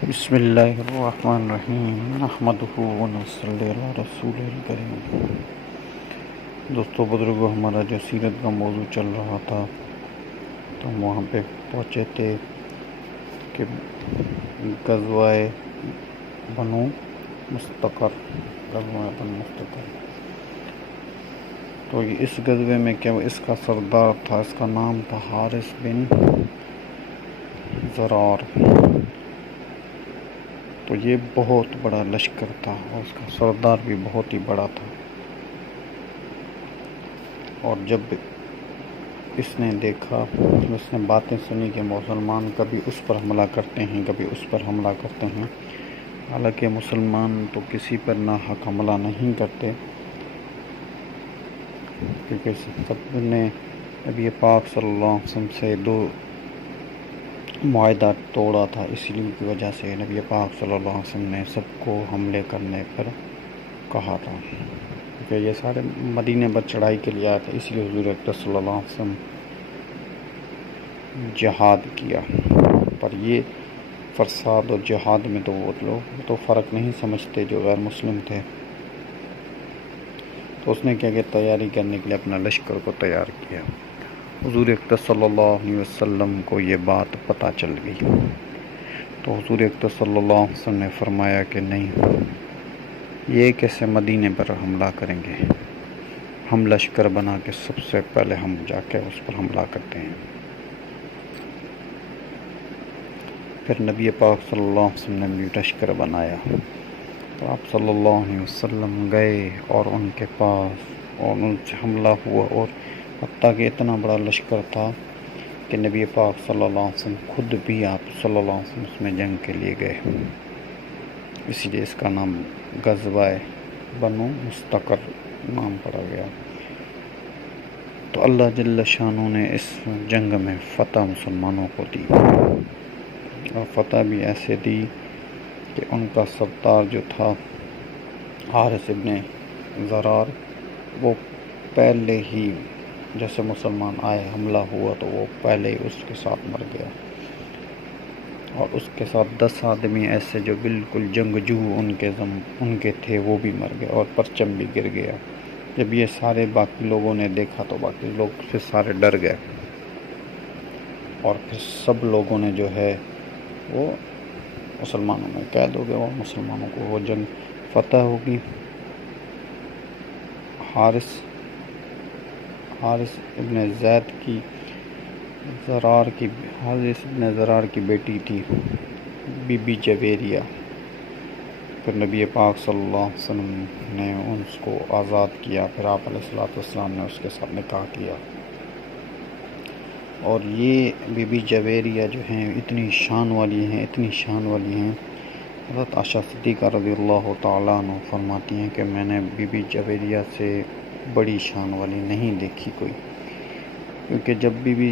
بسم اللہ الرحمن الرحیم نحمدہ ونصلی علی رسول الکریم۔ دوستو بزرگوں، ہمارا جو سیرت کا موضوع چل رہا تھا تو ہم وہاں پہ پہنچے تھے کہ غزوہ بنو مستقر تو اس غزوے میں کیا اس کا سردار تھا، اس کا نام تھا حارث بن زرار۔ تو یہ بہت بڑا لشکر تھا اور اس کا سردار بھی بہت ہی بڑا تھا، اور جب اس نے دیکھا، اس نے باتیں سنی کہ مسلمان کبھی اس پر حملہ کرتے ہیں کبھی اس پر حملہ کرتے ہیں، حالانکہ مسلمان تو کسی پر ناحق حملہ نہیں کرتے، کیونکہ سب نے نبی پاک صلی اللہ علیہ وسلم سے دو معاہدہ توڑا تھا، اسی لیے کی وجہ سے نبی پاک صلی اللہ علیہ وسلم نے سب کو حملے کرنے پر کہا تھا، کیونکہ یہ سارے مدینے پر چڑھائی کے لیے آئے تھے، اسی لیے حضور اکرم صلی اللہ علیہ وسلم جہاد کیا۔ پر یہ فرساد اور جہاد میں تو وہ لوگ تو فرق نہیں سمجھتے جو غیر مسلم تھے، تو اس نے کیا کہ تیاری کرنے کے لیے اپنا لشکر کو تیار کیا۔ حضور اکرم صلی اللہ علیہ وسلم کو یہ بات پتہ چل گئی، تو حضور اکرم صلی اللہ علیہ وسلم نے فرمایا کہ نہیں، یہ کیسے مدینے پر حملہ کریں گے، ہم لشکر بنا کے سب سے پہلے ہم جا کے اس پر حملہ کرتے ہیں۔ پھر نبی پاک صلی اللہ علیہ وسلم نے بھی لشکر بنایا، تو آپ صلی اللہ علیہ وسلم گئے اور ان کے پاس اور ان سے حملہ ہوا، اور حتیٰ کہ اتنا بڑا لشکر تھا کہ نبی پاک صلی اللہ علیہ وسلم خود بھی آپ صلی اللہ علیہ وسلم اس میں جنگ کے لیے گئے، اسی لیے اس کا نام غزوہ بنو مستقر نام پڑا گیا۔ تو اللہ جل شانہ نے اس جنگ میں فتح مسلمانوں کو دی، اور فتح بھی ایسے دی کہ ان کا سردار جو تھا حارث بن زرار، وہ پہلے ہی جیسے مسلمان آئے حملہ ہوا تو وہ پہلے ہی اس کے ساتھ مر گیا، اور اس کے ساتھ 10 آدمی ایسے جو بالکل جنگجو ان کے تھے وہ بھی مر گئے، اور پرچم بھی گر گیا۔ جب یہ سارے باقی لوگوں نے دیکھا تو باقی لوگ پھر سارے ڈر گئے، اور پھر سب لوگوں نے جو ہے وہ مسلمانوں میں قید ہو گئے، اور مسلمانوں کو وہ جنگ فتح ہوگی۔ حارث ابن زید کی حارث ابن زرار کی بیٹی تھی بی بی جویریہ، پھر نبی پاک صلی اللہ علیہ وسلم نے اس کو آزاد کیا، پھر آپ علیہ الصلوۃ والسلام نے اس کے ساتھ نکاح کیا، اور یہ بی بی جویریہ جو ہیں اتنی شان والی ہیں، حضرت عائشہ صدیقہ رضی اللہ تعالیٰ عنہ فرماتی ہیں کہ میں نے بی بی جویریہ سے بڑی شان والی نہیں دیکھی کوئی، کیونکہ جب بی بی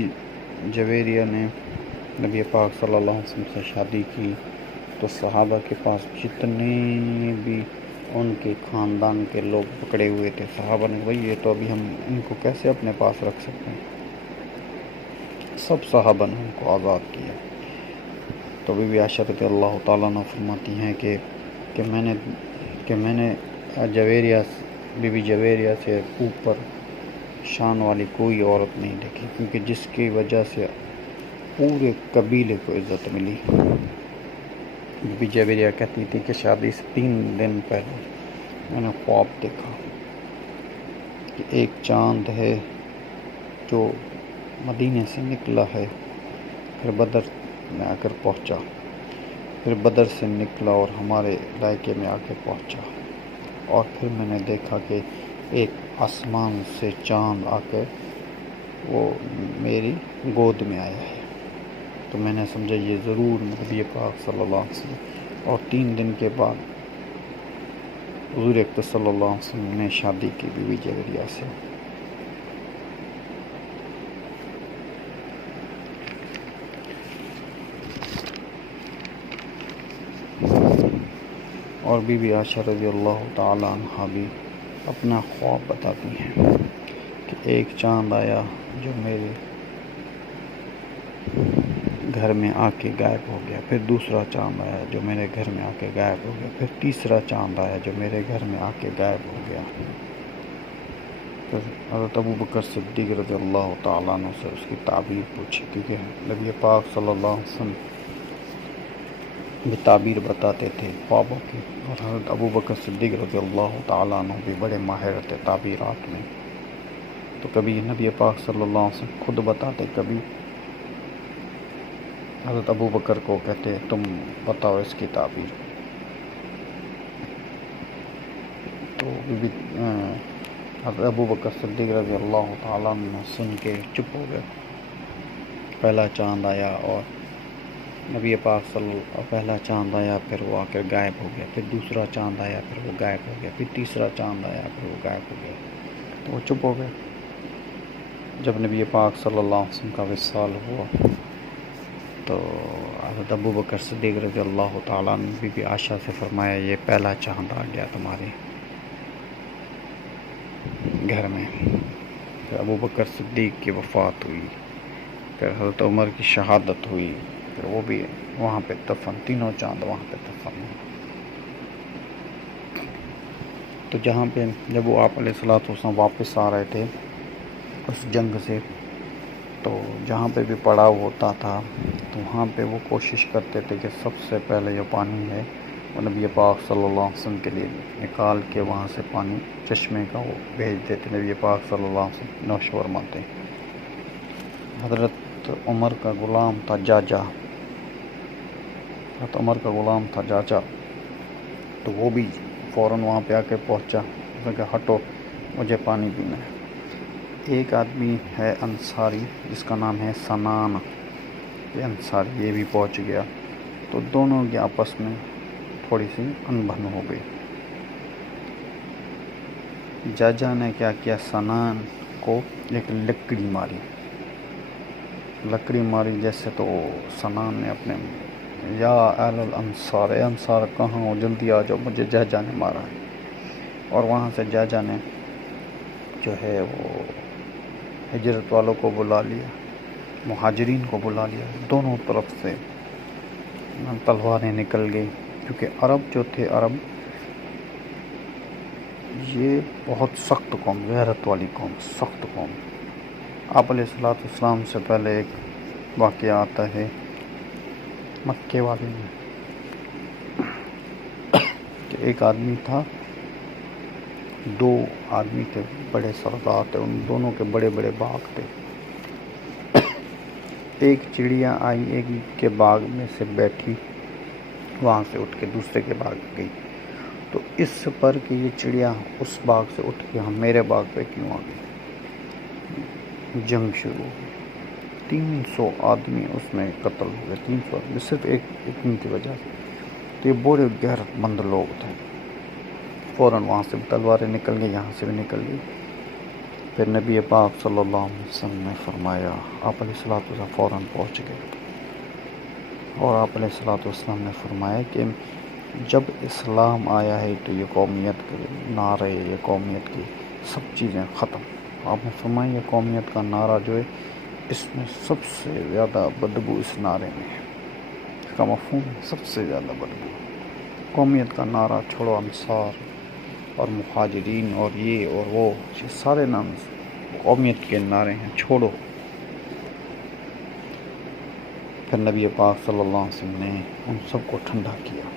جویریہ نے نبی پاک صلی اللہ علیہ وسلم سے شادی کی تو صحابہ کے پاس جتنے بھی ان کے خاندان کے لوگ پکڑے ہوئے تھے، صحابہ نے بھائی یہ تو ابھی ہم ان کو کیسے اپنے پاس رکھ سکتے ہیں، سب صحابہ نے ان کو آزاد کیا۔ تو بی بی عائشہ رضی اللہ تعالیٰ عنہ فرماتی ہیں کہ میں نے بی بی جویریہ سے اوپر شان والی کوئی عورت نہیں دیکھی، کیونکہ جس کی وجہ سے پورے قبیلے کو عزت ملی۔ بی بی جویریہ کہتی تھی کہ شادی سے 3 دن پہلے میں نے خواب دیکھا کہ ایک چاند ہے جو مدینے سے نکلا ہے، پھر بدر میں آ کر پہنچا، پھر بدر سے نکلا اور ہمارے علاقے میں آ کے پہنچا، اور پھر میں نے دیکھا کہ ایک آسمان سے چاند آ کے وہ میری گود میں آیا ہے، تو میں نے سمجھا یہ ضرور نبی پاک صلی اللہ علیہ وسلم، اور 3 دن کے بعد حضور اکرم صلی اللہ علیہ وسلم نے شادی کی بی بی جویریہ سے۔ اور بی بی عائشہ رضی اللہ تعالی عنہ بھی اپنا خواب بتاتی ہیں کہ ایک چاند آیا جو میرے گھر میں آ کے غائب ہو گیا، پھر دوسرا چاند آیا جو میرے گھر میں آ کے غائب ہو گیا، پھر تیسرا چاند آیا جو میرے گھر میں آ کے غائب ہو گیا۔ پھر حضرت ابو بکر صدیق رضی اللہ تعالیٰ عنہ سے اس کی تعبیر پوچھی، کیونکہ نبی پاک صلی اللہ علیہ وسلم بھی تعبیر بتاتے تھے خوابوں کی، اور حضرت ابو بکر صدیق رضی اللہ تعالیٰ عنہ بھی بڑے ماہر تھے تعبیرات میں۔ تو کبھی نبی پاک صلی اللہ علیہ وسلم خود بتاتے، کبھی حضرت ابو بکر کو کہتے تم بتاؤ اس کی تعبیر۔ تو حضرت ابو بکر صدیق رضی اللہ تعالیٰ عنہ سن کے چپ ہو گئے۔ پہلا چاند آیا اور نبی پاک پہلا چاند آیا، پھر وہ آ کر غائب ہو گیا، پھر دوسرا چاند آیا، پھر وہ غائب ہو گیا، پھر تیسرا چاند آیا، پھر وہ غائب ہو گیا۔ تو وہ چپ ہو گئے۔ جب نبی پاک صلی اللہ علیہ وسلم کا وصال ہوا تو حضرت ابو بکر صدیق رضی اللہ تعالیٰ عنہ بی بی عائشہ سے فرمایا یہ پہلا چاند آ گیا تمہارے گھر میں۔ پھر ابو بکر صدیق کی وفات ہوئی، پھر حضرت عمر کی شہادت ہوئی، پھر وہ بھی وہاں پہ دفن، تینوں چاند وہاں پہ دفن ہوئے۔ تو جہاں پہ جب وہ آپ علیہ الصلوۃ والسلام واپس آ رہے تھے اس جنگ سے، تو جہاں پہ بھی پڑاؤ ہوتا تھا تو وہاں پہ وہ کوشش کرتے تھے کہ سب سے پہلے جو پانی ہے وہ نبی پاک صلی اللہ علیہ وسلم کے لیے نکال کے وہاں سے پانی چشمے کا وہ بھیج دیتے، نبی پاک صلی اللہ علیہ وسلم نوش فرماتے۔ حضرت عمر کا غلام تھا جاجا، حضرت عمر کا غلام تھا جاجا، تو وہ بھی فوراً وہاں پہ آ کے پہنچا، اس نے کہا ہٹو مجھے پانی پینا ہے۔ ایک آدمی ہے انصاری جس کا نام ہے سنان، یہ انصاری یہ بھی پہنچ گیا، تو دونوں کے آپس میں تھوڑی سی انبن ہو گئی۔ جاجا نے کیا کیا، سنان کو ایک لکڑی ماری جیسے، تو سنان نے اپنے یا اہل الانصار، اے انصار کہاں ہو، جلدی آ جاؤ مجھے جاجا نے مارا ہے۔ اور وہاں سے جاجا نے جو ہے وہ ہجرت والوں کو بلا لیا، مہاجرین کو بلا لیا، دونوں طرف سے تلواریں نکل گئی، کیونکہ عرب جو تھے، عرب یہ بہت سخت قوم، غیرت والی قوم، سخت قوم۔ آپ علیہ الصلوۃ والسلام سے پہلے ایک واقعہ آتا ہے مکے والے میں، کہ ایک آدمی تھا، دو آدمی تھے بڑے سردار تھے، ان دونوں کے بڑے بڑے باغ تھے۔ ایک چڑیا آئی ایک کے باغ میں سے بیٹھی، وہاں سے اٹھ کے دوسرے کے باغ گئی، تو اس پر کہ یہ چڑیا اس باغ سے اٹھ کے ہم میرے باغ پہ کیوں آ گئی، جنگ شروع ہو گئی، 300 آدمی اس میں قتل ہو گئے، 300 آدمی صرف ایک ان کی وجہ سے۔ تو یہ بڑے غیرت مند لوگ تھے، فوراً وہاں سے تلواریں نکل گئی، یہاں سے بھی نکل گئی۔ پھر نبی پاک صلی اللہ علیہ وسلم نے فرمایا، آپ علیہ الصلوۃ والسلام فوراً پہنچ گئے، اور آپ علیہ الصلوۃ والسلام نے فرمایا کہ جب اسلام آیا ہے تو یہ قومیت کے نعرے، یہ قومیت کی سب چیزیں ختم۔ آپ نے فرمایا یہ قومیت کا نعرہ جو ہے اس میں سب سے زیادہ بدبو اس نعرے میں ہے، اس کا مفہوم سب سے زیادہ بدبو۔ قومیت کا نعرہ چھوڑو، انصار اور مہاجرین اور یہ اور وہ، یہ سارے نام قومیت کے نعرے ہیں، چھوڑو۔ پھر نبی پاک صلی اللہ علیہ وسلم نے ان سب کو ٹھنڈا کیا،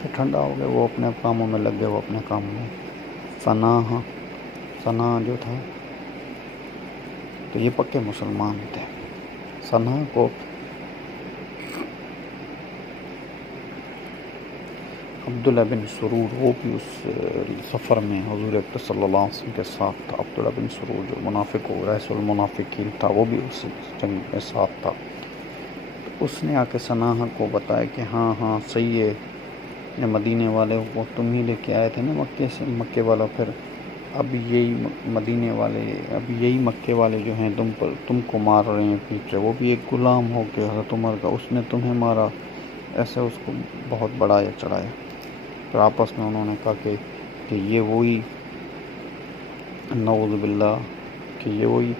پھر ٹھنڈا ہو گئے، وہ اپنے کاموں میں لگ گئے، وہ اپنے کاموں میں۔ ثنا جو تھا تو یہ پکے مسلمان تھے، ثنا کو عبداللہ بن سرور، وہ بھی اس سفر میں حضور اکرم صلی اللہ علیہ وسلم کے ساتھ تھا۔ عبداللہ بن سرور جو منافق و رئیس المنافقین تھا، وہ بھی اس جنگ میں ساتھ تھا۔ تو اس نے آ کے ثنا کو بتایا کہ ہاں صحیح ہے، یہ مدینے والے وہ تم ہی لے کے آئے تھے نا مکے سے، مکے والا، پھر اب یہی مدینے والے، اب یہی مکے والے جو ہیں تم کو مار رہے ہیں پیچھے، وہ بھی ایک غلام ہو کے حضرت عمر کا، اس نے تمہیں مارا، ایسے اس کو بہت بڑھایا چڑھایا۔ پھر آپس میں انہوں نے کہا کہ یہ وہی، نعوذ باللہ، کہ یہ وہی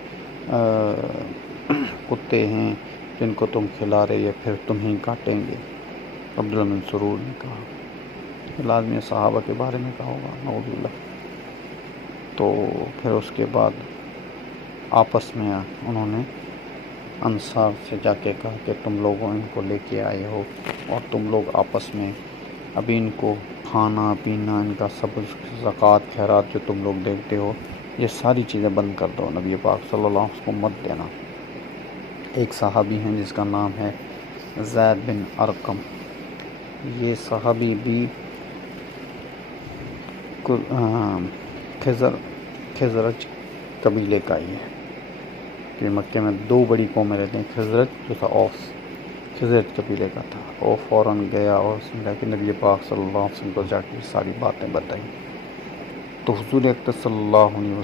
کتے ہیں، جن کو تم کھلا رہے یہ پھر تمہیں کاٹیں گے. عبداللہ بن سرور نے کہا. لازمی صحابہ کے بارے میں کہا ہوگا نعوذ باللہ. تو پھر اس کے بعد آپس میں انہوں نے انصار سے جا کے کہا کہ تم لوگوں ان کو لے کے آئے ہو اور تم لوگ آپس میں ابھی ان کو کھانا پینا ان کا سب زکوٰۃ خیرات جو تم لوگ دیتے ہو یہ ساری چیزیں بند کر دو. نبی پاک صلی اللہ علیہ وسلم کو مت دینا. ایک صحابی ہیں جس کا نام ہے زید بن ارقم. یہ صحابی بھی خزرج قبیلے کا ہی ہے. کہ مکے میں دو بڑی قومیں رہتے ہیں. خزرج جو تھا اوس خزرج قبیلے کا تھا. وہ فوراً گیا اور اس نے کہ نبی پاک صلی اللہ علیہ وسلم کو جا کے ساری باتیں بتائیں. تو حضور اقدس صلی اللہ علیہ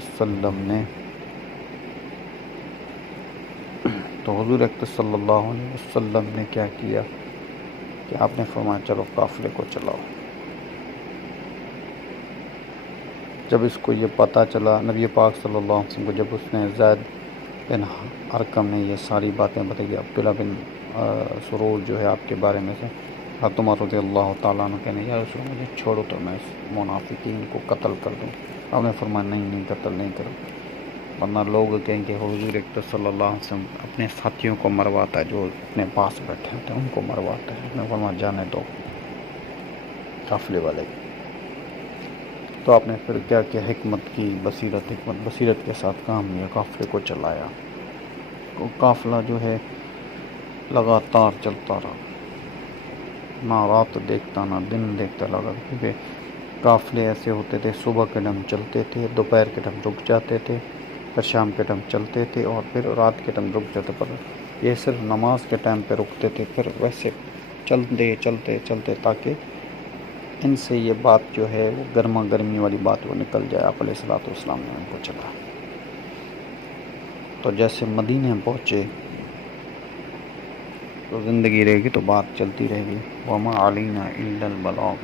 وسلم نے کیا کیا کہ آپ نے فرمایا چلو قافلے کو چلاؤ. جب اس کو یہ پتہ چلا نبی پاک صلی اللہ علیہ وسلم کو جب اس نے زید بن ارقم نے یہ ساری باتیں بتائی. عبداللہ بن سرور جو ہے آپ کے بارے میں سے عمر رضی اللہ تعالیٰ عنہ کہنے یا رسول مجھے چھوڑو تو میں اس منافقین کو قتل کر دوں. آپ نے فرمایا نہیں قتل نہیں کرو ورنہ لوگ کہیں کہ حضور اقدس صلی اللہ علیہ وسلم اپنے ساتھیوں کو مرواتا ہے جو اپنے پاس بیٹھے ہوتے ہیں ان کو مرواتا ہے. آپ نے فرمایا جانے دو قافلے والے. تو آپ نے پھر کیا کیا حکمت کی بصیرت کے ساتھ کام لیا. قافلے کو چلایا. قافلہ جو ہے لگاتار چلتا رہا. نہ رات دیکھتا نہ دن دیکھتا لگا. کیونکہ قافلے ایسے ہوتے تھے صبح کے ٹائم چلتے تھے دوپہر کے ٹائم رک جاتے تھے پھر شام کے ٹائم چلتے تھے اور پھر رات کے ٹائم رک جاتے. پر یہ صرف نماز کے ٹائم پہ رکتے تھے. پھر ویسے چلتے تاکہ ان سے یہ بات جو ہے وہ گرما گرمی والی بات وہ نکل جائے. آپ علیہ الصلوۃ والسلام نے ان کو چلا. تو جیسے مدینے پہنچے تو زندگی رہے گی تو بات چلتی رہے گی. وما علینا الا البلاغ.